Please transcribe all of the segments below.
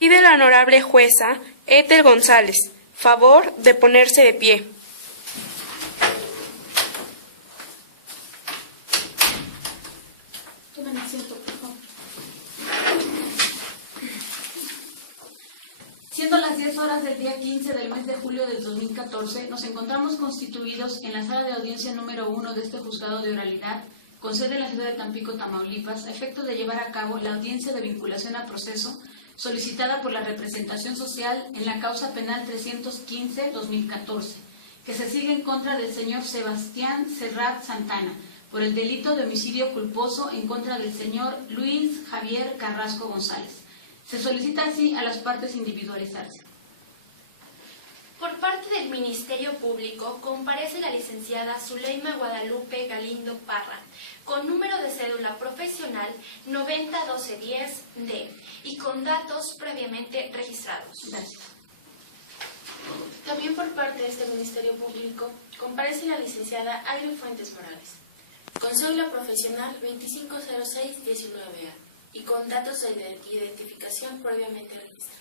Pide la honorable jueza Ethel González favor de ponerse de pie. Tomen asiento, por favor. Siendo las 10 horas del día 15 del mes de julio del 2014, nos encontramos constituidos en la sala de audiencia número 1 de este juzgado de oralidad, con sede en la ciudad de Tampico, Tamaulipas, a efecto de llevar a cabo la audiencia de vinculación a proceso solicitada por la representación social en la causa penal 315-2014, que se sigue en contra del señor Sebastián Serrat Santana, por el delito de homicidio culposo en contra del señor Luis Javier Carrasco González. Se solicita así a las partes individualizarse. Por parte del Ministerio Público comparece la licenciada Zuleima Guadalupe Galindo Parra, con número de cédula profesional 901210D y con datos previamente registrados. Gracias. También por parte de este Ministerio Público comparece la licenciada Aire Fuentes Morales, con cédula profesional 250619A y con datos de identificación previamente registrados.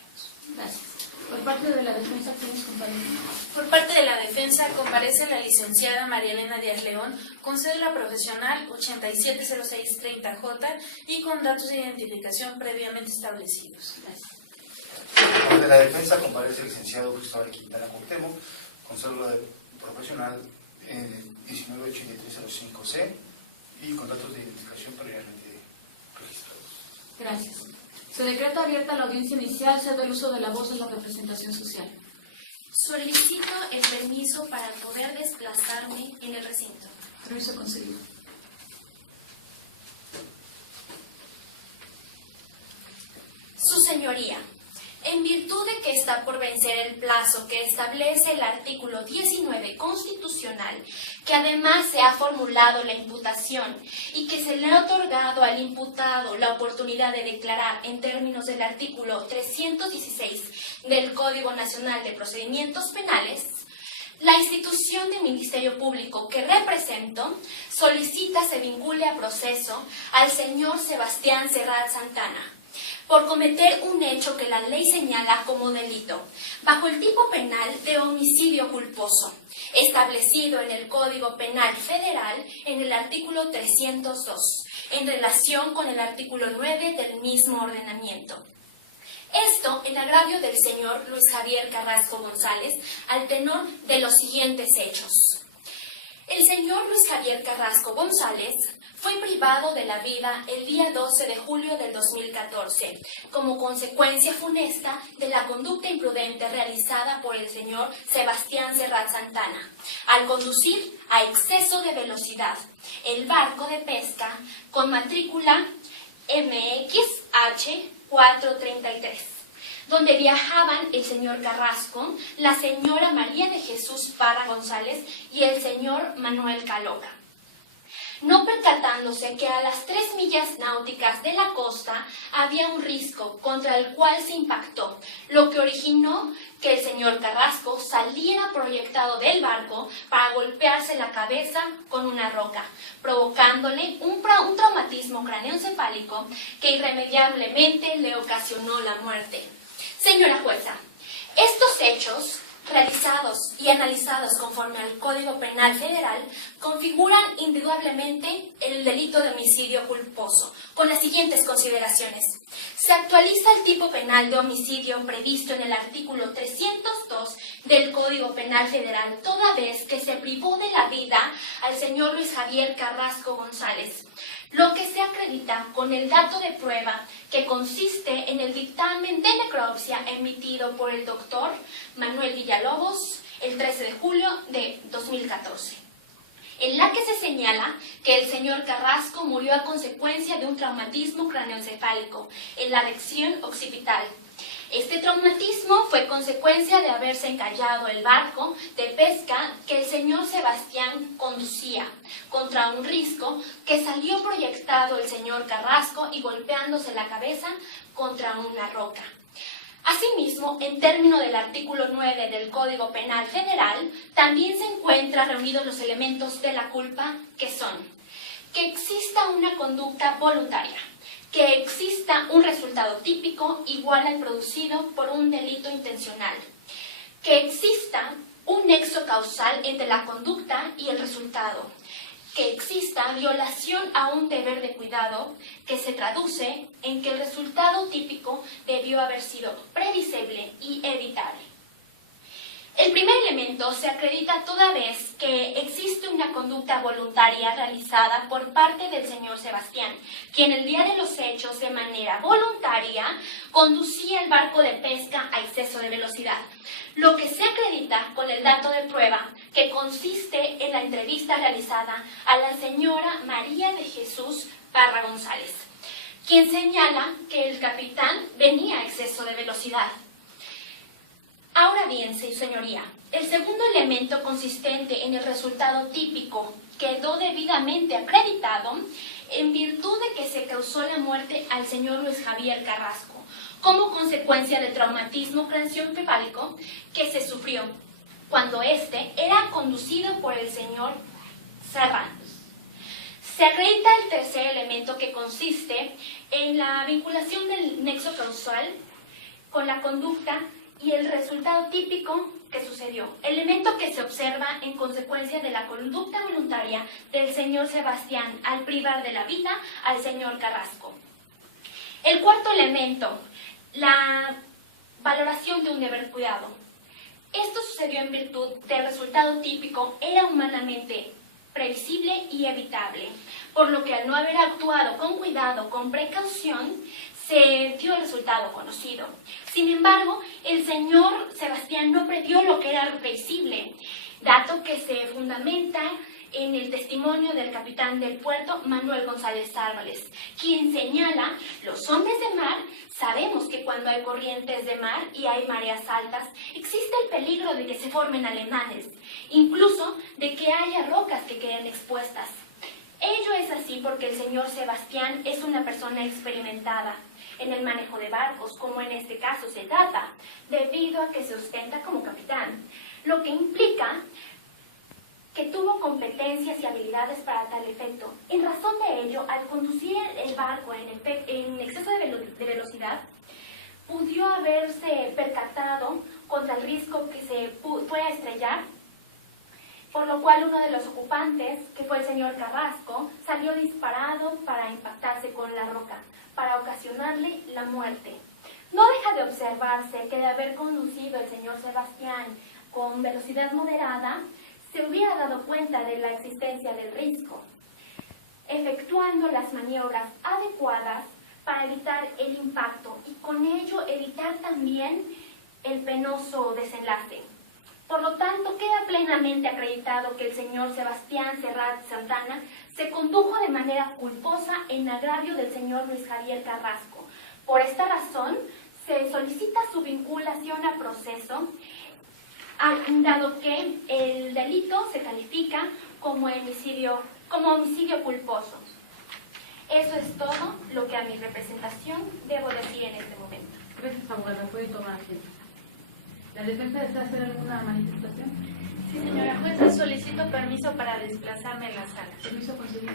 Gracias. Por parte de la defensa, ¿quiénes comparecen? Por parte de la defensa comparece la licenciada María Elena Díaz León, con cédula profesional 870630J y con datos de identificación previamente establecidos. Gracias. Por parte de la defensa comparece el licenciado Cristóbal Quintana Cuauhtémoc, con cédula profesional 198305C y con datos de identificación previamente registrados. Gracias. Se decreta abierta la audiencia inicial, cedo el uso de la voz en la representación social. Solicito el permiso para poder desplazarme en el recinto. Permiso concedido. Su señoría, en virtud de que está por vencer el plazo que establece el artículo 19 constitucional, que además se ha formulado la imputación y que se le ha otorgado al imputado la oportunidad de declarar en términos del artículo 316 del Código Nacional de Procedimientos Penales, la institución del Ministerio Público que represento solicita se vincule a proceso al señor Sebastián Serrat Santana por cometer un hecho que la ley señala como delito, bajo el tipo penal de homicidio culposo, establecido en el Código Penal Federal en el artículo 302, en relación con el artículo 9 del mismo ordenamiento. Esto en agravio del señor Luis Javier Carrasco González, al tenor de los siguientes hechos. El señor Luis Javier Carrasco González fue privado de la vida el día 12 de julio del 2014, como consecuencia funesta de la conducta imprudente realizada por el señor Sebastián Serrat Santana, al conducir a exceso de velocidad el barco de pesca con matrícula MXH433, donde viajaban el señor Carrasco, la señora María de Jesús Parra González y el señor Manuel Caloca, no percatándose que a las 3 millas náuticas de la costa había un risco contra el cual se impactó, lo que originó que el señor Carrasco saliera proyectado del barco para golpearse la cabeza con una roca, provocándole un traumatismo craneoencefálico que irremediablemente le ocasionó la muerte. Señora jueza, estos hechos realizados y analizados conforme al Código Penal Federal, configuran indudablemente el delito de homicidio culposo, con las siguientes consideraciones. Se actualiza el tipo penal de homicidio previsto en el artículo 302 del Código Penal Federal, toda vez que se privó de la vida al señor Luis Javier Carrasco González, lo que se acredita con el dato de prueba que consiste en el dictamen de necropsia emitido por el doctor Manuel Villalobos el 13 de julio de 2014, en la que se señala que el señor Carrasco murió a consecuencia de un traumatismo craneoencefálico en la región occipital. Este traumatismo fue consecuencia de haberse encallado el barco de pesca que el señor Sebastián conducía contra un risco que salió proyectado el señor Carrasco y golpeándose la cabeza contra una roca. Asimismo, en términos del artículo 9 del Código Penal Federal, también se encuentran reunidos los elementos de la culpa que son: que exista una conducta voluntaria, que exista un resultado típico igual al producido por un delito intencional, que exista un nexo causal entre la conducta y el resultado, que exista violación a un deber de cuidado que se traduce en que el resultado típico debió haber sido previsible y evitable. El primer elemento se acredita toda vez que existe una conducta voluntaria realizada por parte del señor Sebastián, quien el día de los hechos de manera voluntaria conducía el barco de pesca a exceso de velocidad, lo que se acredita con el dato de prueba que consiste en la entrevista realizada a la señora María de Jesús Parra González, quien señala que el capitán venía a exceso de velocidad. Ahora bien, señoría, el segundo elemento consistente en el resultado típico quedó debidamente acreditado en virtud de que se causó la muerte al señor Luis Javier Carrasco como consecuencia del traumatismo craneoencefálico que se sufrió cuando éste era conducido por el señor Serranos. Se acredita el tercer elemento que consiste en la vinculación del nexo causal con la conducta y el resultado típico que sucedió, elemento que se observa en consecuencia de la conducta voluntaria del señor Sebastián al privar de la vida al señor Carrasco. El cuarto elemento, la valoración de un deber cuidado. Esto sucedió en virtud del resultado típico era humanamente previsible y evitable, por lo que al no haber actuado con cuidado, con precaución, se dio el resultado conocido. Sin embargo, el señor Sebastián no previó lo que era previsible, dato que se fundamenta en el testimonio del capitán del puerto, Manuel González Árboles, quien señala: los hombres de mar sabemos que cuando hay corrientes de mar y hay mareas altas, existe el peligro de que se formen alemanes, incluso de que haya rocas que queden expuestas. Ello es así porque el señor Sebastián es una persona experimentada en el manejo de barcos, como en este caso se trata, debido a que se ostenta como capitán, lo que implica que tuvo competencias y habilidades para tal efecto. En razón de ello, al conducir el barco en exceso de velocidad, pudo haberse percatado contra el riesgo que se fue a estrellar, por lo cual uno de los ocupantes, que fue el señor Carrasco, salió disparado para impactarse con la roca, para ocasionarle la muerte. No deja de observarse que de haber conducido el señor Sebastián con velocidad moderada, se hubiera dado cuenta de la existencia del riesgo, efectuando las maniobras adecuadas para evitar el impacto y con ello evitar también el penoso desenlace. Por lo tanto, queda plenamente acreditado que el señor Sebastián Serrat Santana se condujo de manera culposa en agravio del señor Luis Javier Carrasco. Por esta razón, se solicita su vinculación a proceso, dado que el delito se califica como homicidio culposo. Eso es todo lo que a mi representación debo decir en este momento. Gracias, abogada. Puede tomar asiento. ¿La defensa desea hacer alguna manifestación? Sí, señora jueza, solicito permiso para desplazarme en la sala. Permiso concedido.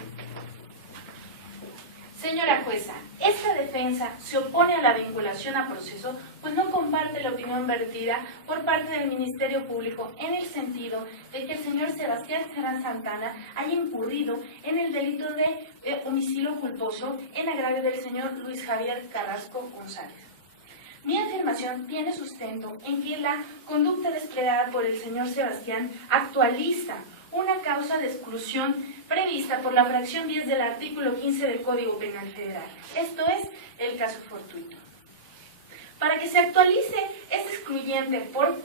Señora jueza, esta defensa se opone a la vinculación a proceso, pues no comparte la opinión vertida por parte del Ministerio Público en el sentido de que el señor Sebastián Serrat Santana haya incurrido en el delito de homicidio culposo en agravio del señor Luis Javier Carrasco González. Mi afirmación tiene sustento en que la conducta desplegada por el señor Sebastián actualiza una causa de exclusión prevista por la fracción 10 del artículo 15 del Código Penal Federal. Esto es el caso fortuito. Para que se actualice este excluyente por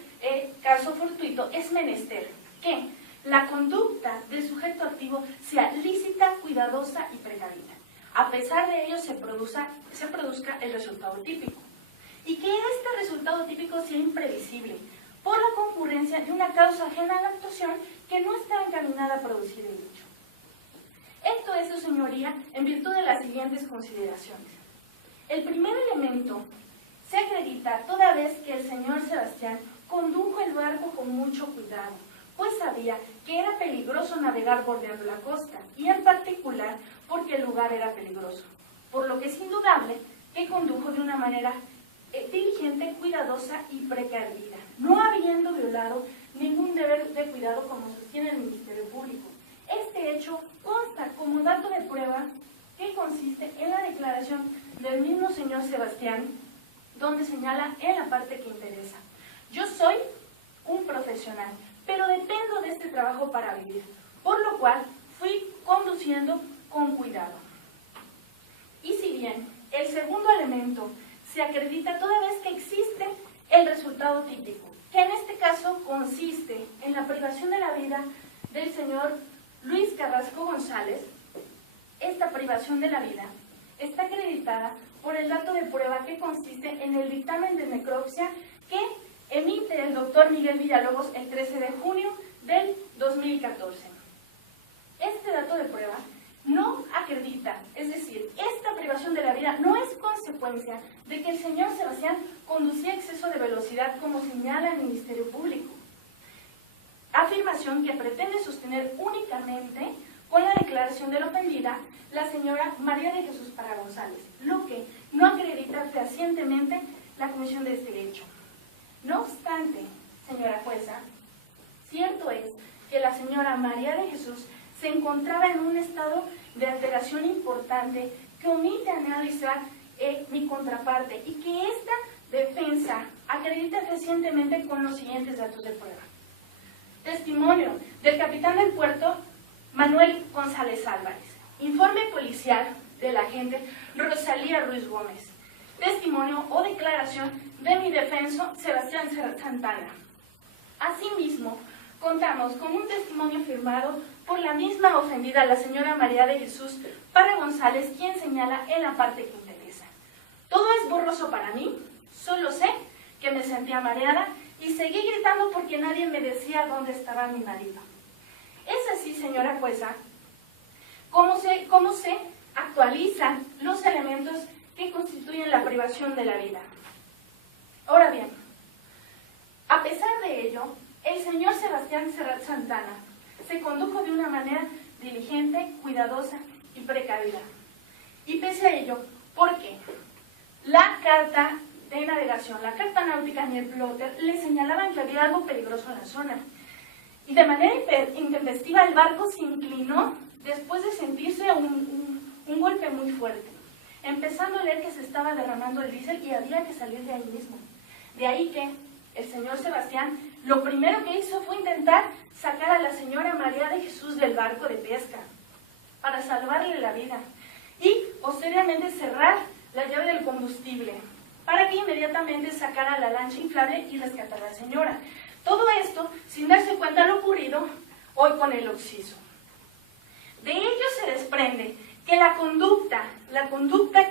caso fortuito, es menester que la conducta del sujeto activo sea lícita, cuidadosa y precavida. A pesar de ello, se produzca el resultado típico. Y que este resultado típico sea imprevisible por la concurrencia de una causa ajena a la actuación que no está encaminada a producir el hecho. Esto es, su señoría, en virtud de las siguientes consideraciones. El primer elemento se acredita toda vez que el señor Sebastián condujo el barco con mucho cuidado, pues sabía que era peligroso navegar bordeando la costa, y en particular porque el lugar era peligroso. por lo que es indudable que condujo de una manera diligente, cuidadosa y precavida, no habiendo violado ningún deber de cuidado como sostiene el Ministerio Público. Este hecho consta como dato de prueba que consiste en la declaración del mismo señor Sebastián, donde señala en la parte que interesa: yo soy un profesional, pero dependo de este trabajo para vivir, por lo cual fui conduciendo con cuidado. Y si bien el segundo elemento se acredita toda vez que existe el resultado típico, que en este caso consiste en la privación de la vida del señor Luis Carrasco González, esta privación de la vida está acreditada por el dato de prueba que consiste en el dictamen de necropsia que emite el doctor Miguel Villalobos el 13 de junio del 2014. Este dato de prueba no acredita, es decir, esta privación de la vida no es consecuencia de que el señor Sebastián conducía a exceso de velocidad como señala el Ministerio Público. Afirmación que pretende sostener únicamente con la declaración de la ofendida, la señora María de Jesús Parra González, lo que no acredita fehacientemente la comisión de este hecho. No obstante, señora jueza, cierto es que la señora María de Jesús se encontraba en un estado de alteración importante que omite analizar mi contraparte y que esta defensa acredita fehacientemente con los siguientes datos de prueba. Testimonio del capitán del puerto, Manuel González Álvarez. Informe policial del agente Rosalía Ruiz Gómez. Testimonio o declaración de mi defenso, Sebastián Santana. Asimismo, contamos con un testimonio firmado por la misma ofendida, la señora María de Jesús Parra González, quien señala en la parte que interesa: todo es borroso para mí, solo sé que me sentía mareada y seguí gritando porque nadie me decía dónde estaba mi marido. Es así, señora jueza, cómo se actualizan los elementos que constituyen la privación de la vida. Ahora bien, a pesar de ello, el señor Sebastián Santana se condujo de una manera diligente, cuidadosa y precavida. Y pese a ello, porque la carta de navegación, la carta náutica ni el plotter le señalaban que había algo peligroso en la zona. Y de manera intempestiva el barco se inclinó después de sentirse un golpe muy fuerte, empezando a leer que se estaba derramando el diésel y había que salir de ahí mismo. De ahí que el señor Sebastián lo primero que hizo fue intentar sacar a la señora María de Jesús del barco de pesca para salvarle la vida y posteriormente cerrar la llave del combustible para que inmediatamente sacara la lancha inflable y rescatara a la señora. Todo esto sin darse cuenta de lo ocurrido hoy con el occiso. De ello se desprende que la conducta,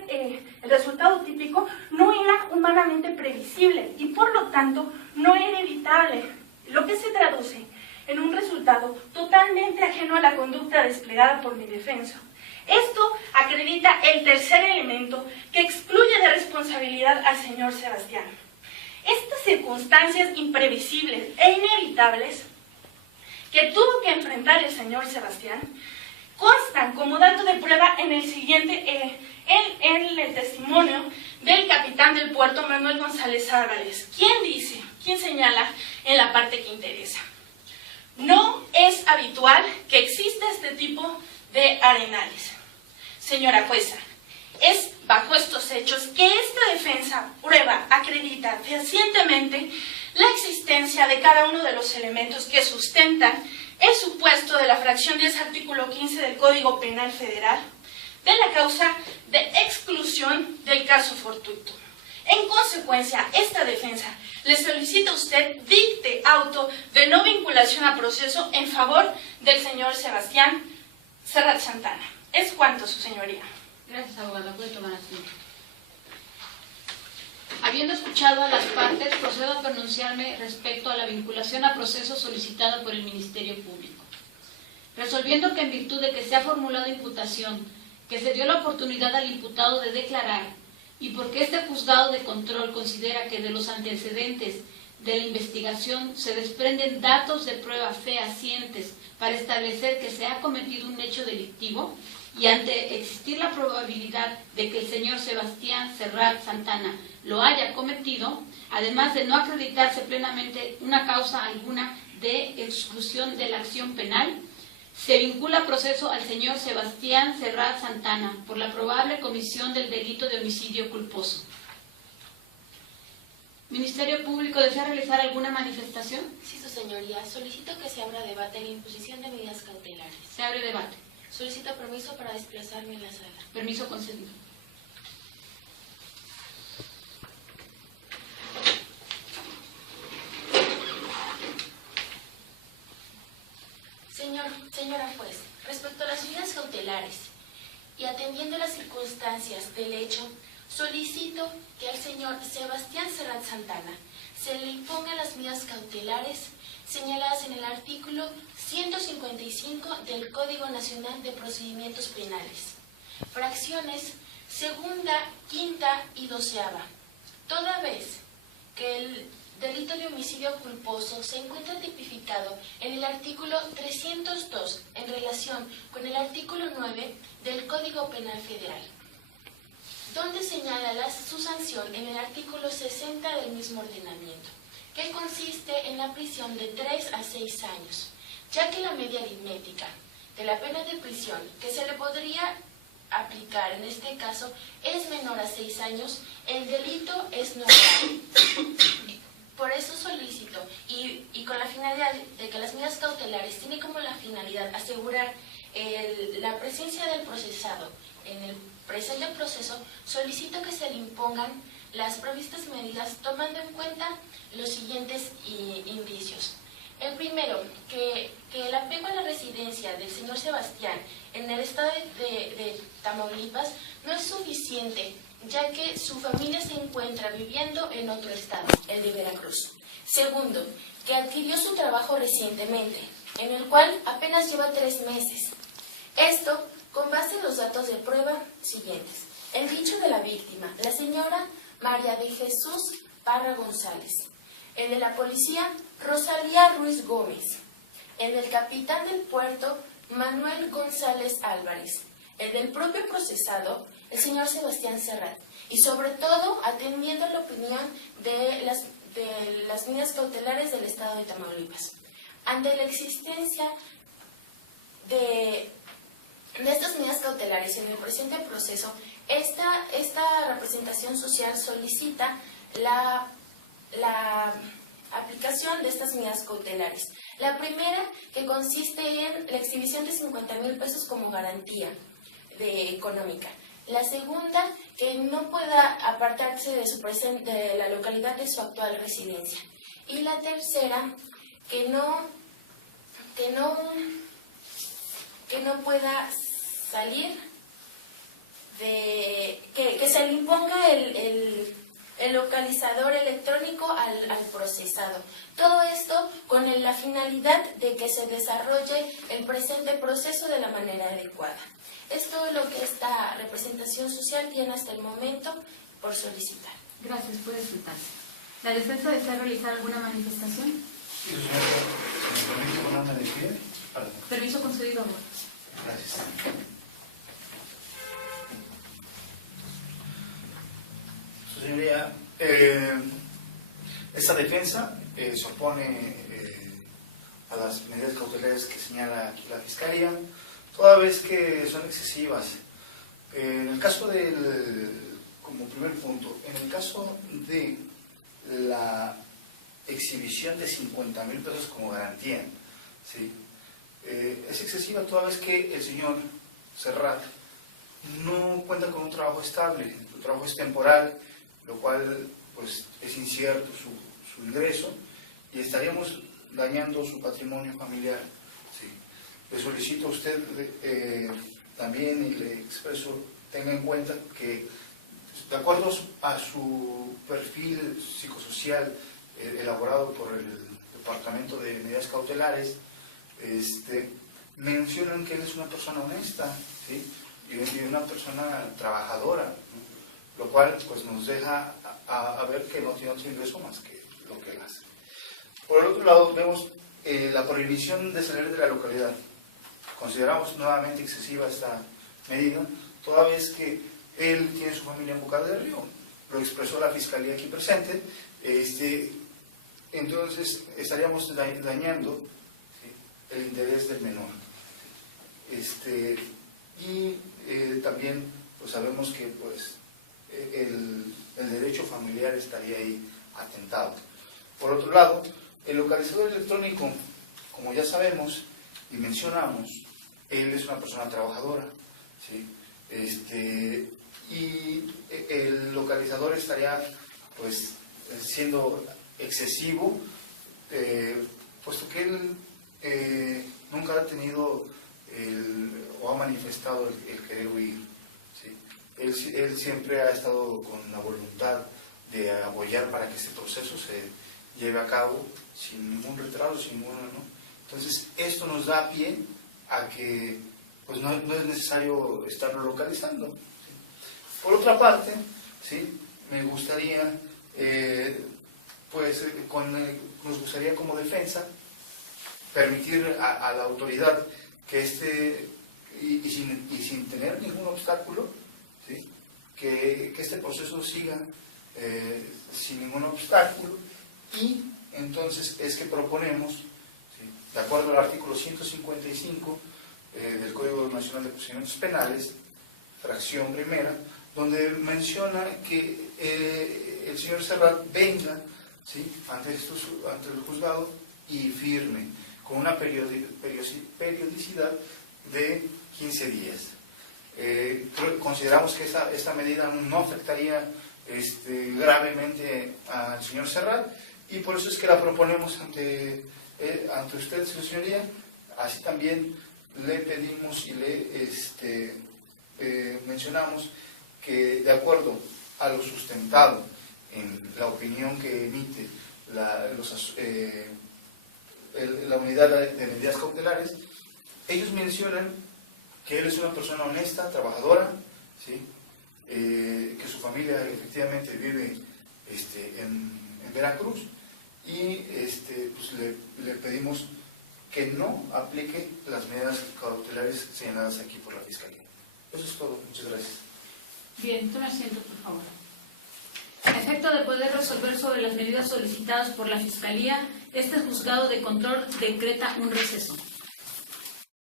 el resultado típico no era humanamente previsible y por lo tanto no era evitable, lo que se traduce en un resultado totalmente ajeno a la conducta desplegada por mi defenso. Esto acredita el tercer elemento que excluye de responsabilidad al señor Sebastián. Estas circunstancias imprevisibles e inevitables que tuvo que enfrentar el señor Sebastián constan como dato de prueba en el siguiente, en el testimonio del capitán del puerto, Manuel González Álvarez, quien señala en la parte que interesa: no es habitual que exista este tipo de arenales. Señora jueza, es bajo estos hechos que esta defensa prueba, acredita fehacientemente la existencia de cada uno de los elementos que sustentan el supuesto de la fracción 10, artículo 15 del Código Penal Federal, de la causa de exclusión del caso fortuito. En consecuencia, esta defensa le solicita a usted dicte auto de no vinculación a proceso en favor del señor Sebastián Santana. Es cuanto, su señoría. Gracias, abogada. Puede tomar asiento. Habiendo escuchado a las partes, procedo a pronunciarme respecto a la vinculación a proceso solicitada por el Ministerio Público. Resolviendo que en virtud de que se ha formulado imputación, que se dio la oportunidad al imputado de declarar, y porque este juzgado de control considera que de los antecedentes de la investigación se desprenden datos de prueba fehacientes para establecer que se ha cometido un hecho delictivo, y ante existir la probabilidad de que el señor Sebastián Serrat Santana lo haya cometido, además de no acreditarse plenamente una causa alguna de exclusión de la acción penal, se vincula proceso al señor Sebastián Serrat Santana por la probable comisión del delito de homicidio culposo. ¿Ministerio Público desea realizar alguna manifestación? Sí, su señoría. Solicito que se abra debate en la imposición de medidas cautelares. Se abre debate. Solicito permiso para desplazarme en la sala. Permiso concedido. Señora juez, respecto a las medidas cautelares y atendiendo las circunstancias del hecho, solicito que al señor Sebastián Serrat Santana se le impongan las medidas cautelares señaladas en el artículo 155 del Código Nacional de Procedimientos Penales, fracciones segunda, quinta y doceava, toda vez que el delito de homicidio culposo se encuentra tipificado en el artículo 302 en relación con el artículo 9 del Código Penal Federal, donde señala su sanción en el artículo 60 del mismo ordenamiento, que consiste en la prisión de 3 a 6 años, ya que la media aritmética de la pena de prisión que se le podría aplicar en este caso es menor a 6 años, el delito es no grave. Por eso solicito, y con la finalidad de que las medidas cautelares tienen como la finalidad asegurar la presencia del procesado en el presente proceso, solicito que se le impongan las previstas medidas tomando en cuenta los siguientes indicios. El primero, que el apego a la residencia del señor Sebastián en el estado de Tamaulipas no es suficiente, ya que su familia se encuentra viviendo en otro estado, el de Veracruz. Segundo, que adquirió su trabajo recientemente, en el cual apenas lleva 3 meses. Esto con base en los datos de prueba siguientes. El dicho de la víctima, la señora María de Jesús Parra González. El de la policía, Rosalía Ruiz Gómez. El del capitán del puerto, Manuel González Álvarez. El del propio procesado, el señor Sebastián Serrat, y sobre todo atendiendo la opinión de las medidas cautelares del estado de Tamaulipas. Ante la existencia de estas medidas cautelares en el presente proceso, esta representación social solicita la aplicación de estas medidas cautelares. La primera, que consiste en la exhibición de 50,000 pesos como garantía económica. La segunda, que no pueda apartarse de la localidad de su actual residencia. Y la tercera, que no pueda salir que se le imponga el localizador electrónico al procesado. Todo esto con la finalidad de que se desarrolle el presente proceso de la manera adecuada. Es todo lo que esta representación social tiene hasta el momento por solicitar. Gracias, puede sentarse. ¿La defensa desea realizar alguna manifestación? Sí, señor, si me permite ponerme de pie. Permiso concedido, amor. Gracias. Su señoría, esta defensa se opone a las medidas cautelares que señala aquí la Fiscalía, toda vez que son excesivas. En el caso como primer punto, en el caso de la exhibición de 50,000 pesos como garantía, ¿sí? Es excesiva toda vez que el señor Serrat no cuenta con un trabajo estable, su trabajo es temporal, lo cual pues es incierto su ingreso y estaríamos dañando su patrimonio familiar. ¿Sí? Le solicito a usted también y le expreso, tenga en cuenta que de acuerdo a su perfil psicosocial elaborado por el Departamento de Medidas Cautelares, mencionan que él es una persona honesta, ¿sí? Y una persona trabajadora, ¿no? Lo cual pues nos deja a ver que no tiene otro ingreso más que lo que él hace. Por el otro lado vemos la prohibición de salir de la localidad. Consideramos nuevamente excesiva esta medida, toda vez que él tiene su familia en Boca del Río. Lo expresó la Fiscalía aquí presente. Entonces estaríamos dañando, ¿sí?, el interés del menor. También pues sabemos que pues el derecho familiar estaría ahí atentado. Por otro lado, el localizador electrónico, como ya sabemos y mencionamos, él es una persona trabajadora, ¿sí? Y el localizador estaría pues siendo excesivo, puesto que él nunca ha tenido o ha manifestado el querer huir, ¿sí? Él siempre ha estado con la voluntad de apoyar para que este proceso se lleve a cabo sin ningún retraso, sin ninguna, ¿no? Entonces, esto nos da pie a que pues no es necesario estarlo localizando, ¿sí? Por otra parte, ¿sí?, me gustaría, nos gustaría como defensa permitir a la autoridad que sin tener ningún obstáculo, ¿sí?, que este proceso siga sin ningún obstáculo, y entonces es que proponemos, ¿sí?, de acuerdo al artículo 155 del Código Nacional de Procedimientos Penales, fracción primera, donde menciona que el señor Serrat venga, ¿sí?, ante el juzgado y firme con una periodicidad de 15 días. Consideramos que esta medida no afectaría gravemente al señor Serrat, y por eso es que la proponemos ante usted, su señoría. Así también le pedimos y le mencionamos que, de acuerdo a lo sustentado en la opinión que emite la unidad de medidas cautelares, ellos mencionan que él es una persona honesta, trabajadora, ¿sí?, que su familia efectivamente vive en Veracruz, y pues le pedimos que no aplique las medidas cautelares señaladas aquí por la Fiscalía. Eso es todo. Muchas gracias. Bien, tome asiento, por favor. A efecto de poder resolver sobre las medidas solicitadas por la Fiscalía, este juzgado de control decreta un receso.